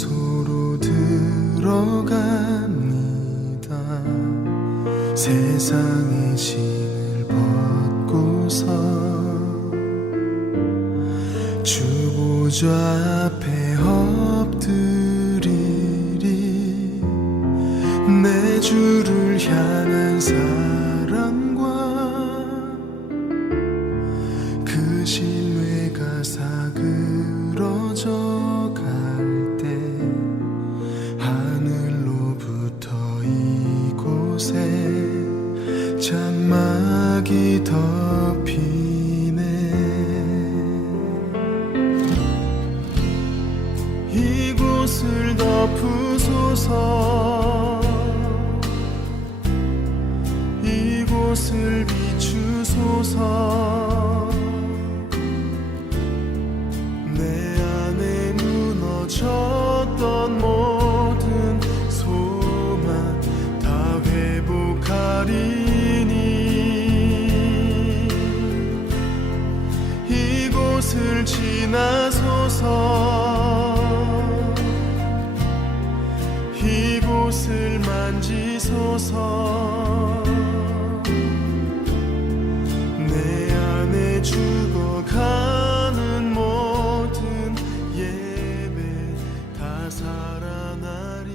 장소로 들어갑니다. 세상의 신을 벗고서 주 보좌 앞에 엎드리리. 내 주를 향한 사랑과 그 신뢰가 사그러져 갈 때 하늘로부터 이곳에 장막이 덮이네. 이곳을 덮으소서. 이곳을 비추소서. 내 안에 무너졌던 모든 소망 다 회복하리니. 이곳을 지나소서. 이곳을 만지소서. 내 안에 죽어가는 모든 예배 다 살아나리라.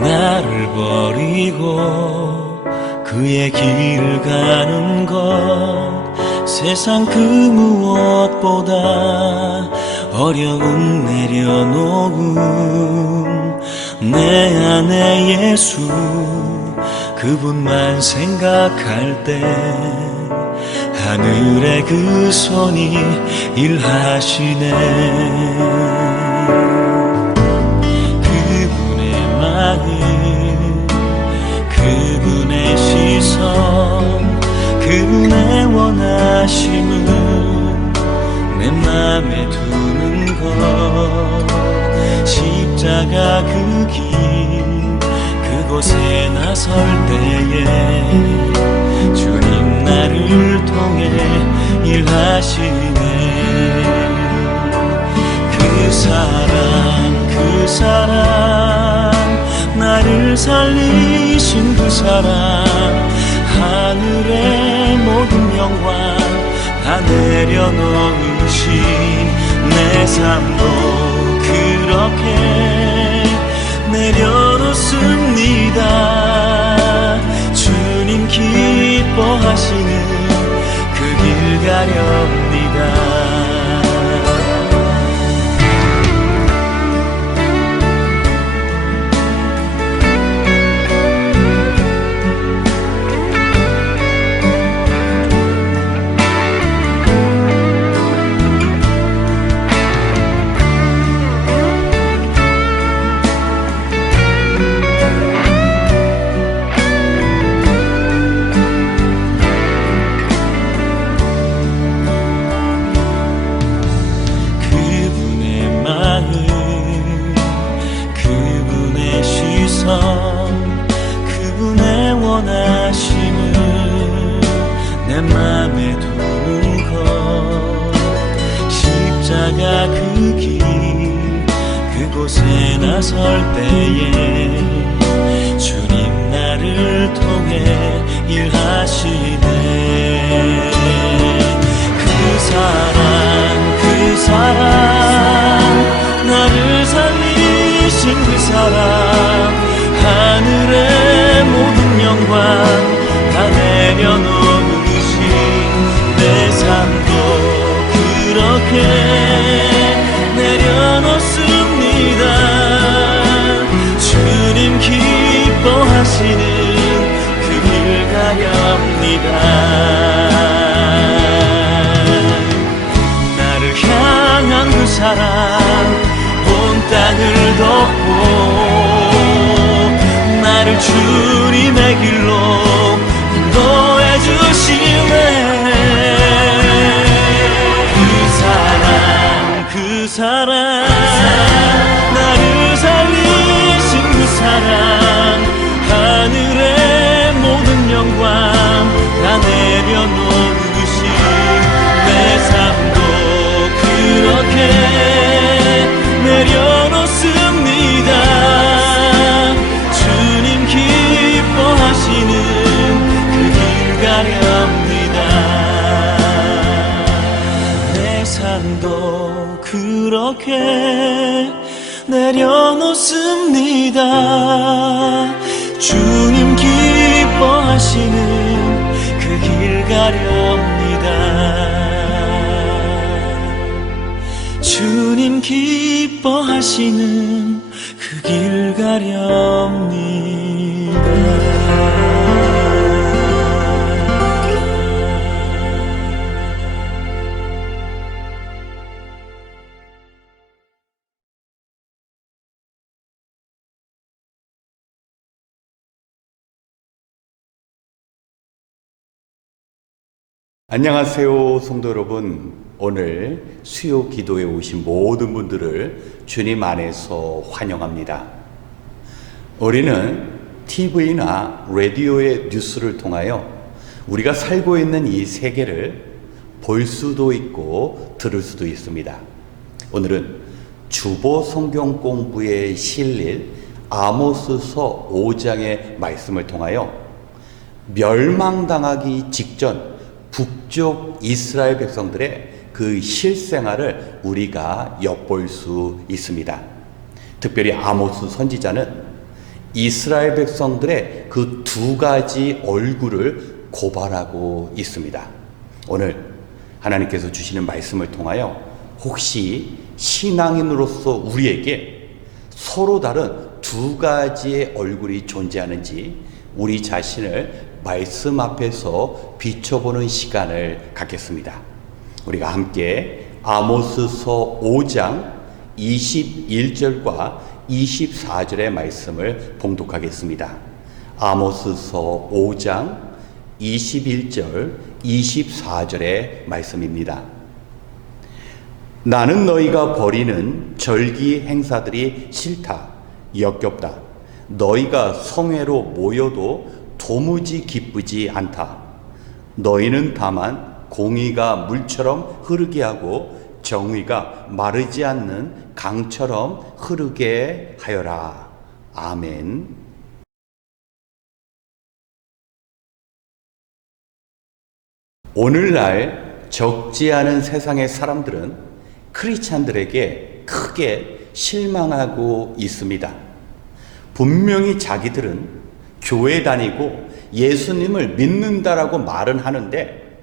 나를 버리고 그의 길을 가는 것 세상 그 무엇보다 어려움 내려놓음. 내 안에 예수 그분만 생각할 때 하늘의 그 손이 일하시네. 그분의 시선 그분의 원하심은 내 맘에 두는 것. 십자가 그 길 그곳에 나설 때에 주님 나를 통해 일하시네. 그 사랑 나를 살리신 그 사랑 하늘의 모든 영광 다 내려놓으신 내 삶도 그렇게 내려놓습니다. 주님 기뻐하시는 그 길 가렵니다. 그분의 원하심은 내 맘에 두는 것. 십자가 그 길 그곳에 나설 때에 주님 나를 통해 일하시네. 그 사랑 나를 살리신 그 사랑 하늘의 모든 영광 다 내려놓으신 내 삶도 그렇게 내려놓습니다. 주님 기뻐하시는 그 길 가렵니다. 나를 향한 그 사랑 온 땅을 덮고 주님의 길로 인도해 주시네. 그 사랑 나를 살리신 그 사랑, 하늘의 모든 영광 다 내려놓으신 내 삶도 그렇게 내려놓습니다. 주님 기뻐하시는 그 길 가렵니다. 내 삶도 그렇게 내려놓습니다. 주님 기뻐하시는 그 길 가렵니다. 주님 기뻐하시는 그 길 가렵니다. 안녕하세요, 성도 여러분. 오늘 수요 기도에 오신 모든 분들을 주님 안에서 환영합니다. 우리는 TV나 라디오의 뉴스를 통하여 우리가 살고 있는 이 세계를 볼 수도 있고 들을 수도 있습니다. 오늘은 주보 성경 공부에 실릴 아모스서 5장의 말씀을 통하여 멸망당하기 직전 북쪽 이스라엘 백성들의 그 실생활을 우리가 엿볼 수 있습니다. 특별히 아모스 선지자는 이스라엘 백성들의 그 두 가지 얼굴을 고발하고 있습니다. 오늘 하나님께서 주시는 말씀을 통하여 혹시 신앙인으로서 우리에게 서로 다른 두 가지의 얼굴이 존재하는지 우리 자신을 말씀 앞에서 비춰보는 시간을 갖겠습니다. 우리가 함께 아모스서 5장 21절과 24절의 말씀을 봉독하겠습니다. 아모스서 5장 21절 24절의 말씀입니다. 나는 너희가 벌이는 절기 행사들이 싫다, 역겹다. 너희가 성회로 모여도 도무지 기쁘지 않다. 너희는 다만 공의가 물처럼 흐르게 하고 정의가 마르지 않는 강처럼 흐르게 하여라. 아멘. 오늘날 적지 않은 세상의 사람들은 크리스찬들에게 크게 실망하고 있습니다. 분명히 자기들은 교회 다니고 예수님을 믿는다라고 말은 하는데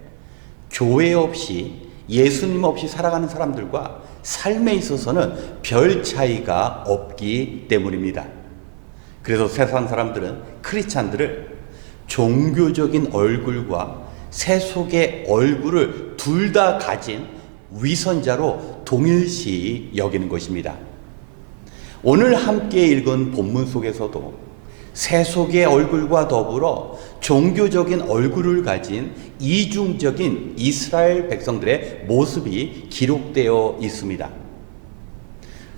교회 없이 예수님 없이 살아가는 사람들과 삶에 있어서는 별 차이가 없기 때문입니다. 그래서 세상 사람들은 크리스찬들을 종교적인 얼굴과 세속의 얼굴을 둘 다 가진 위선자로 동일시 여기는 것입니다. 오늘 함께 읽은 본문 속에서도 세속의 얼굴과 더불어 종교적인 얼굴을 가진 이중적인 이스라엘 백성들의 모습이 기록되어 있습니다.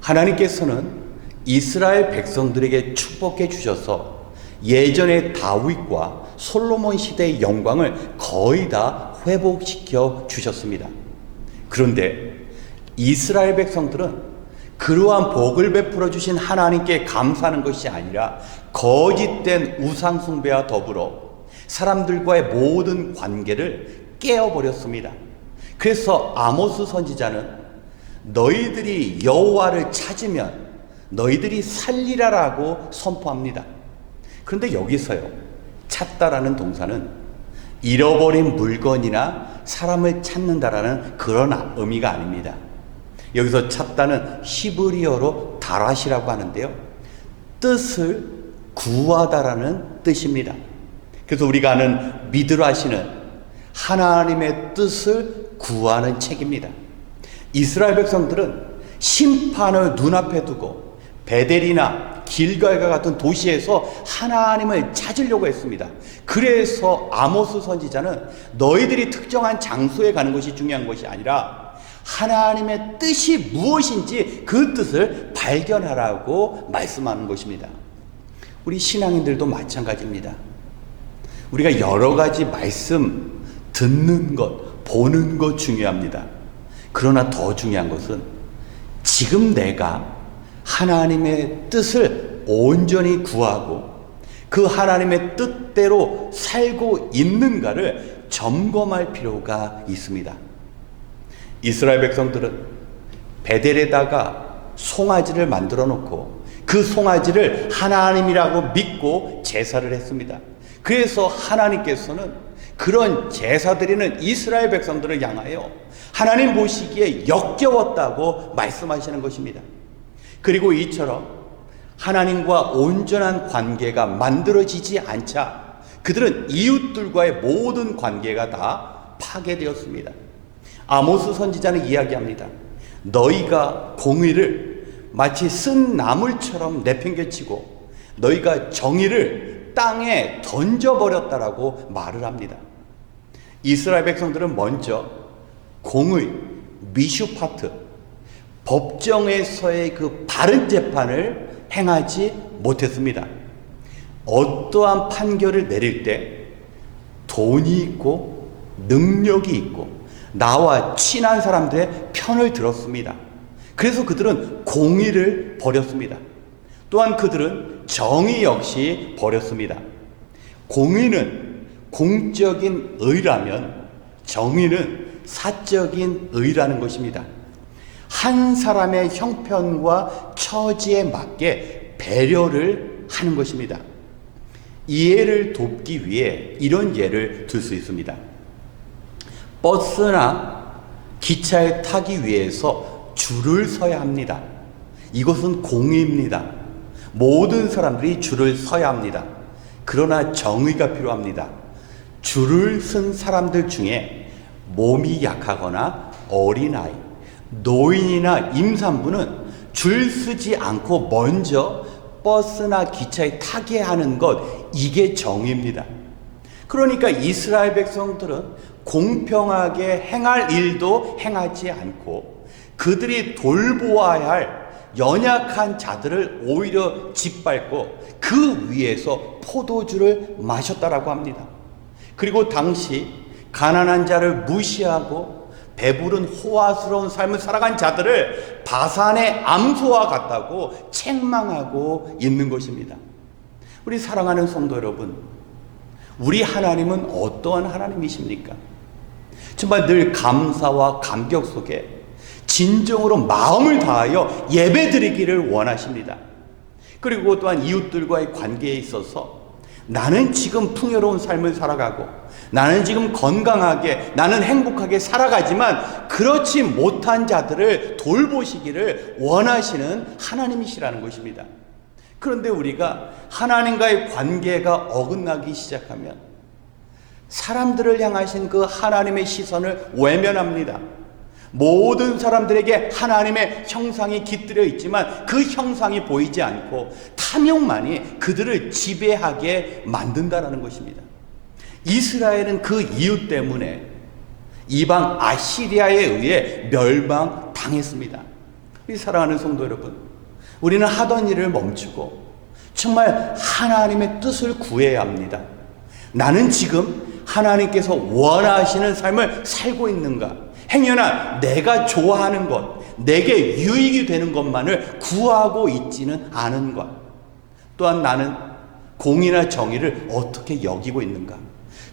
하나님께서는 이스라엘 백성들에게 축복해 주셔서 예전의 다윗과 솔로몬 시대의 영광을 거의 다 회복시켜 주셨습니다. 그런데 이스라엘 백성들은 그러한 복을 베풀어 주신 하나님께 감사하는 것이 아니라 거짓된 우상 숭배와 더불어 사람들과의 모든 관계를 깨어버렸습니다. 그래서 아모스 선지자는 너희들이 여호와를 찾으면 너희들이 살리라라고 선포합니다. 그런데 여기서요, 찾다라는 동사는 잃어버린 물건이나 사람을 찾는다라는 그런 의미가 아닙니다. 여기서 찾다는 히브리어로 다랏이라고 하는데요, 뜻을 구하다라는 뜻입니다. 그래서 우리가 아는 미드라시는 하나님의 뜻을 구하는 책입니다. 이스라엘 백성들은 심판을 눈앞에 두고 베델이나 길갈과 같은 도시에서 하나님을 찾으려고 했습니다. 그래서 아모스 선지자는 너희들이 특정한 장소에 가는 것이 중요한 것이 아니라 하나님의 뜻이 무엇인지 그 뜻을 발견하라고 말씀하는 것입니다. 우리 신앙인들도 마찬가지입니다. 우리가 여러 가지 말씀 듣는 것, 보는 것 중요합니다. 그러나 더 중요한 것은 지금 내가 하나님의 뜻을 온전히 구하고 그 하나님의 뜻대로 살고 있는가를 점검할 필요가 있습니다. 이스라엘 백성들은 베델에다가 송아지를 만들어 놓고 그 송아지를 하나님이라고 믿고 제사를 했습니다. 그래서 하나님께서는 그런 제사 드리는 이스라엘 백성들을 향하여 하나님 보시기에 역겨웠다고 말씀하시는 것입니다. 그리고 이처럼 하나님과 온전한 관계가 만들어지지 않자 그들은 이웃들과의 모든 관계가 다 파괴되었습니다. 아모스 선지자는 이야기합니다. 너희가 공의를 마치 쓴 나물처럼 내팽개치고 너희가 정의를 땅에 던져버렸다라고 말을 합니다. 이스라엘 백성들은 먼저 공의, 미슈파트, 법정에서의 그 바른 재판을 행하지 못했습니다. 어떠한 판결을 내릴 때 돈이 있고 능력이 있고 나와 친한 사람들의 편을 들었습니다. 그래서 그들은 공의를 버렸습니다. 또한 그들은 정의 역시 버렸습니다. 공의는 공적인 의라면 정의는 사적인 의라는 것입니다. 한 사람의 형편과 처지에 맞게 배려를 하는 것입니다. 이해를 돕기 위해 이런 예를 들 수 있습니다. 버스나 기차에 타기 위해서 줄을 서야 합니다. 이것은 공의입니다. 모든 사람들이 줄을 서야 합니다. 그러나 정의가 필요합니다. 줄을 쓴 사람들 중에 몸이 약하거나 어린아이, 노인이나 임산부는 줄 서지 않고 먼저 버스나 기차에 타게 하는 것, 이게 정의입니다. 그러니까 이스라엘 백성들은 공평하게 행할 일도 행하지 않고 그들이 돌보아야 할 연약한 자들을 오히려 짓밟고 그 위에서 포도주를 마셨다라고 합니다. 그리고 당시 가난한 자를 무시하고 배부른 호화스러운 삶을 살아간 자들을 바산의 암소와 같다고 책망하고 있는 것입니다. 우리 사랑하는 성도 여러분, 우리 하나님은 어떠한 하나님이십니까? 정말 늘 감사와 감격 속에 진정으로 마음을 다하여 예배드리기를 원하십니다. 그리고 또한 이웃들과의 관계에 있어서 나는 지금 풍요로운 삶을 살아가고 나는 지금 건강하게 나는 행복하게 살아가지만 그렇지 못한 자들을 돌보시기를 원하시는 하나님이시라는 것입니다. 그런데 우리가 하나님과의 관계가 어긋나기 시작하면 사람들을 향하신 그 하나님의 시선을 외면합니다. 모든 사람들에게 하나님의 형상이 깃들여 있지만 그 형상이 보이지 않고 탐욕만이 그들을 지배하게 만든다는 것입니다. 이스라엘은 그 이유 때문에 이방 아시리아에 의해 멸망당했습니다. 우리 사랑하는 성도 여러분, 우리는 하던 일을 멈추고 정말 하나님의 뜻을 구해야 합니다. 나는 지금 하나님께서 원하시는 삶을 살고 있는가? 행여나 내가 좋아하는 것, 내게 유익이 되는 것만을 구하고 있지는 않은가? 또한 나는 공의나 정의를 어떻게 여기고 있는가?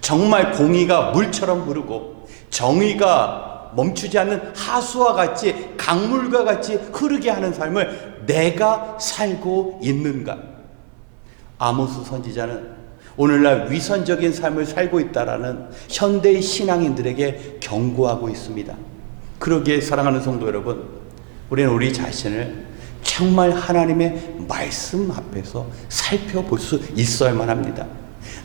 정말 공의가 물처럼 흐르고 정의가 멈추지 않는 하수와 같이 강물과 같이 흐르게 하는 삶을 내가 살고 있는가? 아모스 선지자는 오늘날 위선적인 삶을 살고 있다라는 현대의 신앙인들에게 경고하고 있습니다. 그러기에 사랑하는 성도 여러분, 우리는 우리 자신을 정말 하나님의 말씀 앞에서 살펴볼 수 있어야만 합니다.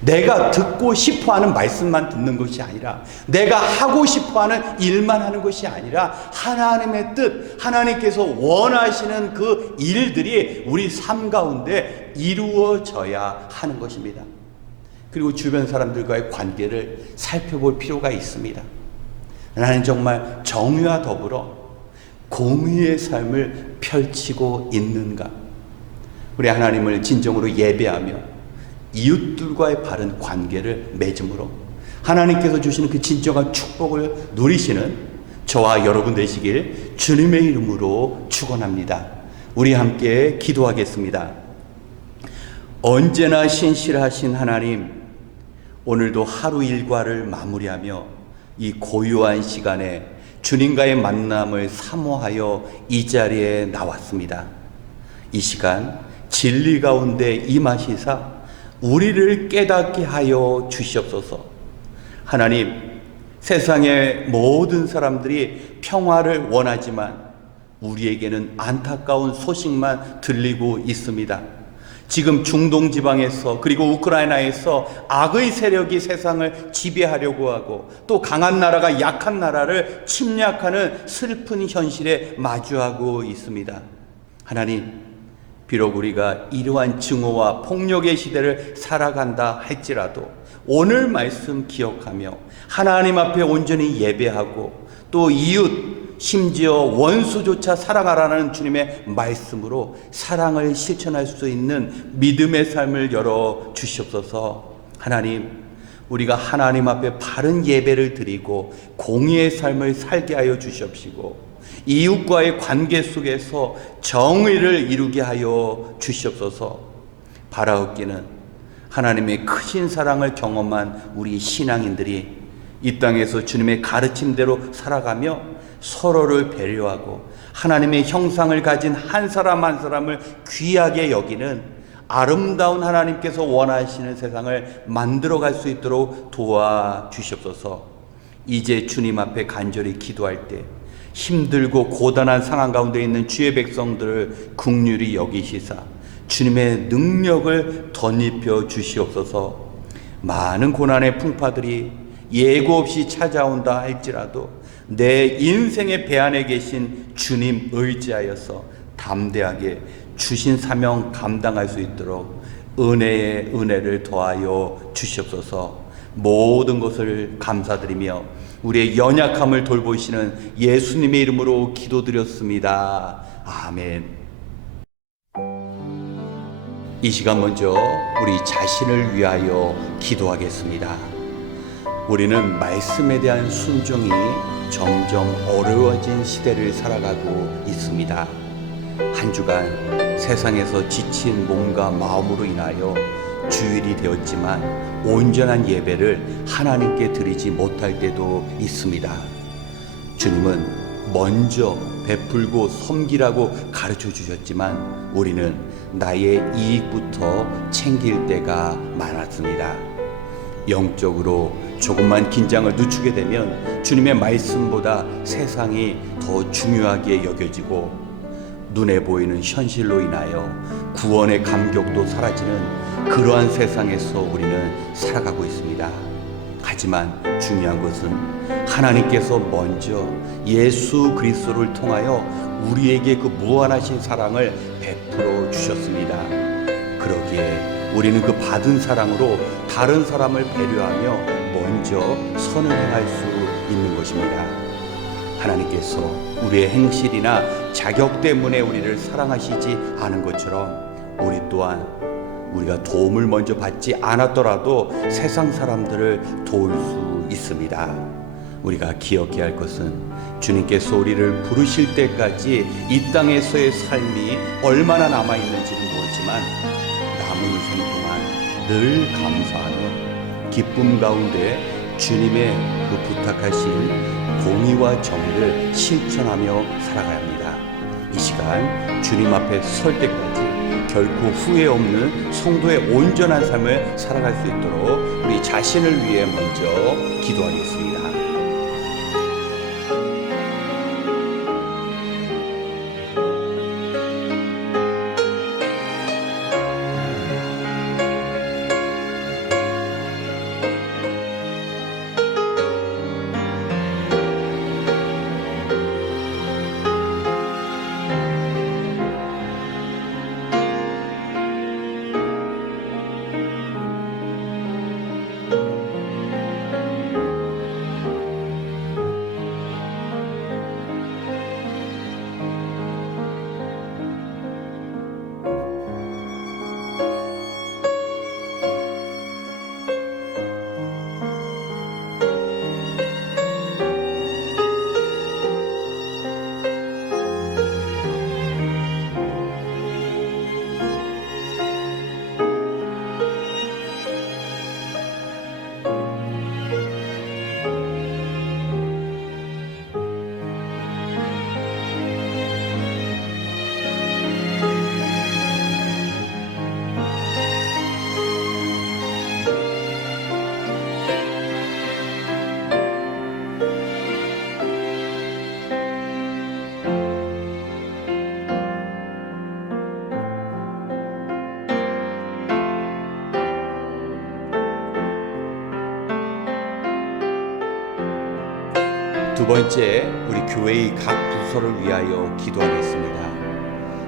내가 듣고 싶어하는 말씀만 듣는 것이 아니라 내가 하고 싶어하는 일만 하는 것이 아니라 하나님의 뜻, 하나님께서 원하시는 그 일들이 우리 삶 가운데 이루어져야 하는 것입니다. 그리고 주변 사람들과의 관계를 살펴볼 필요가 있습니다. 나는 정말 정의와 더불어 공의의 삶을 펼치고 있는가? 우리 하나님을 진정으로 예배하며 이웃들과의 바른 관계를 맺음으로 하나님께서 주시는 그 진정한 축복을 누리시는 저와 여러분 되시길 주님의 이름으로 축원합니다. 우리 함께 기도하겠습니다. 언제나 신실하신 하나님, 오늘도 하루 일과를 마무리하며 이 고요한 시간에 주님과의 만남을 사모하여 이 자리에 나왔습니다. 이 시간 진리 가운데 임하시사 우리를 깨닫게 하여 주시옵소서. 하나님, 세상의 모든 사람들이 평화를 원하지만 우리에게는 안타까운 소식만 들리고 있습니다. 지금 중동 지방에서 그리고 우크라이나에서 악의 세력이 세상을 지배하려고 하고 또 강한 나라가 약한 나라를 침략하는 슬픈 현실에 마주하고 있습니다. 하나님, 비록 우리가 이러한 증오와 폭력의 시대를 살아간다 할지라도 오늘 말씀 기억하며 하나님 앞에 온전히 예배하고 또 이웃 심지어 원수조차 사랑하라는 주님의 말씀으로 사랑을 실천할 수 있는 믿음의 삶을 열어 주시옵소서. 하나님, 우리가 하나님 앞에 바른 예배를 드리고 공의의 삶을 살게 하여 주시옵시고 이웃과의 관계 속에서 정의를 이루게 하여 주시옵소서. 바라옵기는 하나님의 크신 사랑을 경험한 우리 신앙인들이 이 땅에서 주님의 가르침대로 살아가며 서로를 배려하고 하나님의 형상을 가진 한 사람 한 사람을 귀하게 여기는 아름다운 하나님께서 원하시는 세상을 만들어갈 수 있도록 도와주시옵소서. 이제 주님 앞에 간절히 기도할 때 힘들고 고단한 상황 가운데 있는 주의 백성들을 긍휼히 여기시사 주님의 능력을 덧입혀 주시옵소서. 많은 고난의 풍파들이 예고 없이 찾아온다 할지라도 내 인생의 배안에 계신 주님 의지하여서 담대하게 주신 사명 감당할 수 있도록 은혜의 은혜를 더하여 주시옵소서. 모든 것을 감사드리며 우리의 연약함을 돌보시는 예수님의 이름으로 기도드렸습니다. 아멘. 이 시간 먼저 우리 자신을 위하여 기도하겠습니다. 우리는 말씀에 대한 순종이 점점 어려워진 시대를 살아가고 있습니다. 한 주간 세상에서 지친 몸과 마음으로 인하여 주일이 되었지만 온전한 예배를 하나님께 드리지 못할 때도 있습니다. 주님은 먼저 베풀고 섬기라고 가르쳐 주셨지만 우리는 나의 이익부터 챙길 때가 많았습니다. 영적으로 조금만 긴장을 늦추게 되면 주님의 말씀보다 세상이 더 중요하게 여겨지고 눈에 보이는 현실로 인하여 구원의 감격도 사라지는 그러한 세상에서 우리는 살아가고 있습니다. 하지만 중요한 것은 하나님께서 먼저 예수 그리스도를 통하여 우리에게 그 무한하신 사랑을 베풀어 주셨습니다. 그러기에 우리는 그 받은 사랑으로 다른 사람을 배려하며 먼저 선을 행할 수 있는 것입니다. 하나님께서 우리의 행실이나 자격 때문에 우리를 사랑하시지 않은 것처럼 우리 또한 우리가 도움을 먼저 받지 않았더라도 세상 사람들을 도울 수 있습니다. 우리가 기억해야 할 것은 주님께서 우리를 부르실 때까지 이 땅에서의 삶이 얼마나 남아있는지는 모르지만 남은 인생 동안 늘 감사하며 기쁨 가운데 주님의 그 부탁하신 공의와 정의를 실천하며 살아가야 합니다. 이 시간 주님 앞에 설 때까지 결코 후회 없는 성도의 온전한 삶을 살아갈 수 있도록 우리 자신을 위해 먼저 기도하겠습니다. 두 번째, 우리 교회의 각 부서를 위하여 기도하겠습니다.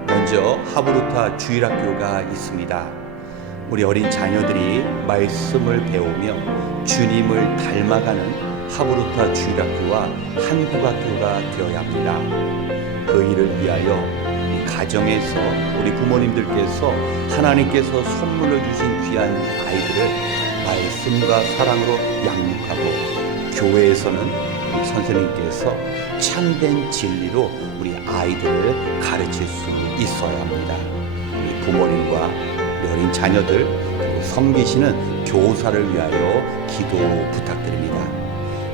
먼저 하브루타 주일학교가 있습니다. 우리 어린 자녀들이 말씀을 배우며 주님을 닮아가는 하브루타 주일학교와 한국학교가 되어야 합니다. 그 일을 위하여 우리 가정에서 우리 부모님들께서 하나님께서 선물로 주신 귀한 아이들을 말씀과 사랑으로 양육하고, 교회에서는 우리 선생님께서 참된 진리로 우리 아이들을 가르칠 수 있어야 합니다. 우리 부모님과 우리 어린 자녀들 그리고 섬기시는 교사를 위하여 기도 부탁드립니다.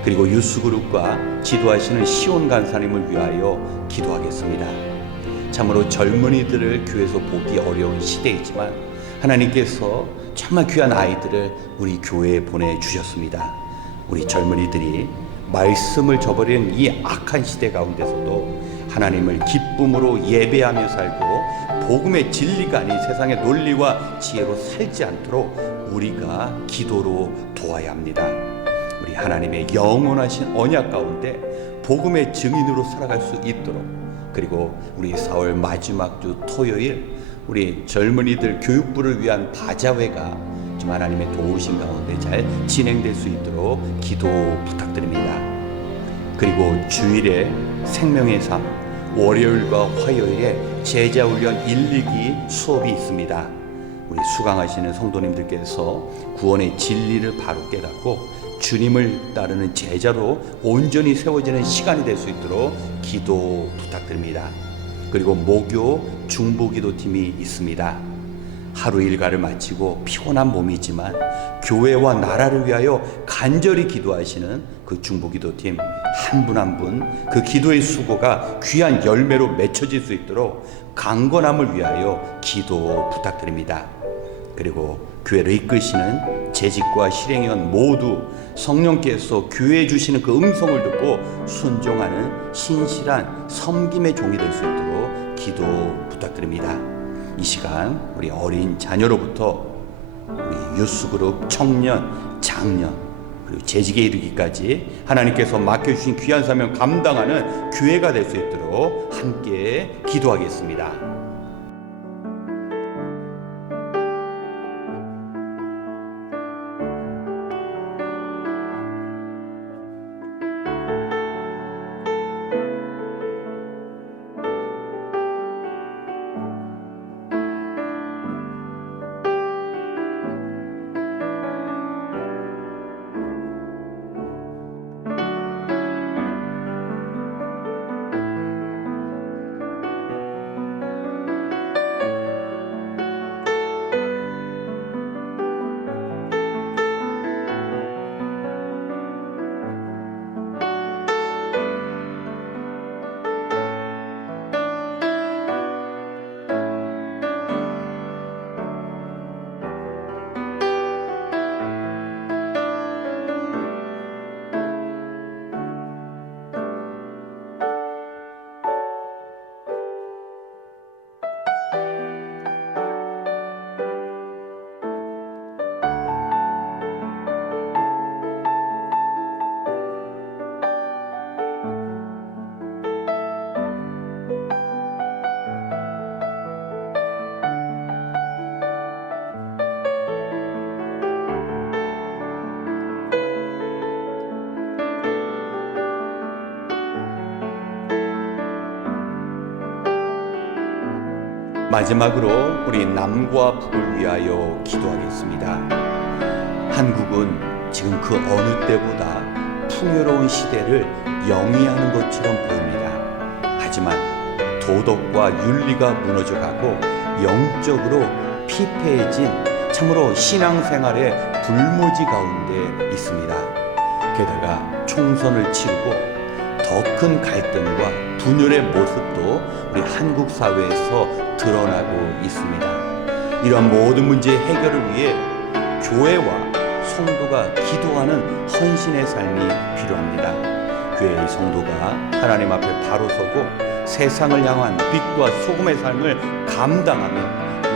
그리고 유스그룹과 지도하시는 시온 간사님을 위하여 기도하겠습니다. 참으로 젊은이들을 교회에서 보기 어려운 시대이지만 하나님께서 정말 귀한 아이들을 우리 교회에 보내주셨습니다. 우리 젊은이들이 말씀을 저버리는 이 악한 시대 가운데서도 하나님을 기쁨으로 예배하며 살고 복음의 진리가 아닌 세상의 논리와 지혜로 살지 않도록 우리가 기도로 도와야 합니다. 우리 하나님의 영원하신 언약 가운데 복음의 증인으로 살아갈 수 있도록, 그리고 우리 4월 마지막 주 토요일 우리 젊은이들 교육부를 위한 바자회가 좀 하나님의 도우신 가운데 잘 진행될 수 있도록 기도 부탁드립니다. 그리고 주일에 생명의 삶, 월요일과 화요일에 제자훈련 1, 2기 수업이 있습니다. 우리 수강하시는 성도님들께서 구원의 진리를 바로 깨닫고 주님을 따르는 제자로 온전히 세워지는 시간이 될 수 있도록 기도 부탁드립니다. 그리고 목요 중보기도팀이 있습니다. 하루 일과를 마치고 피곤한 몸이지만 교회와 나라를 위하여 간절히 기도하시는 그 중보기도팀 한 분 한 분 그 기도의 수고가 귀한 열매로 맺혀질 수 있도록 강건함을 위하여 기도 부탁드립니다. 그리고 교회를 이끄시는 재직과 실행위원 모두 성령께서 교회에 주시는 그 음성을 듣고 순종하는 신실한 섬김의 종이 될 수 있도록 기도 부탁드립니다. 이 시간 우리 어린 자녀로부터 우리 유스그룹, 청년, 장년, 그리고 재직에 이르기까지 하나님께서 맡겨주신 귀한 사명 감당하는 교회가 될 수 있도록 함께 기도하겠습니다. 마지막으로 우리 남과 북을 위하여 기도하겠습니다. 한국은 지금 그 어느 때보다 풍요로운 시대를 영위하는 것처럼 보입니다. 하지만 도덕과 윤리가 무너져가고 영적으로 피폐해진 참으로 신앙생활의 불모지 가운데 있습니다. 게다가 총선을 치르고 더 큰 갈등과 분열의 모습도 우리 한국 사회에서 드러나고 있습니다. 이러한 모든 문제의 해결을 위해 교회와 성도가 기도하는 헌신의 삶이 필요합니다. 교회의 성도가 하나님 앞에 바로 서고 세상을 향한 빛과 소금의 삶을 감당하며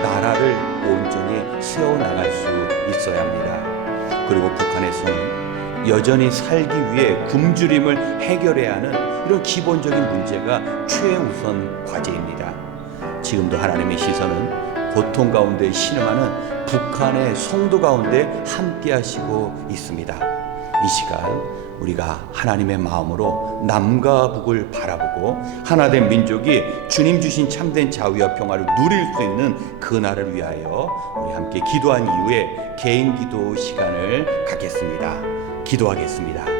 나라를 온전히 세워나갈 수 있어야 합니다. 그리고 북한에서는 여전히 살기 위해 굶주림을 해결해야 하는 이런 기본적인 문제가 최우선 과제입니다. 지금도 하나님의 시선은 고통 가운데 신음하는 북한의 성도 가운데 함께 하시고 있습니다. 이 시간 우리가 하나님의 마음으로 남과 북을 바라보고 하나된 민족이 주님 주신 참된 자유와 평화를 누릴 수 있는 그날을 위하여 우리 함께 기도한 이후에 개인 기도 시간을 갖겠습니다. 기도하겠습니다.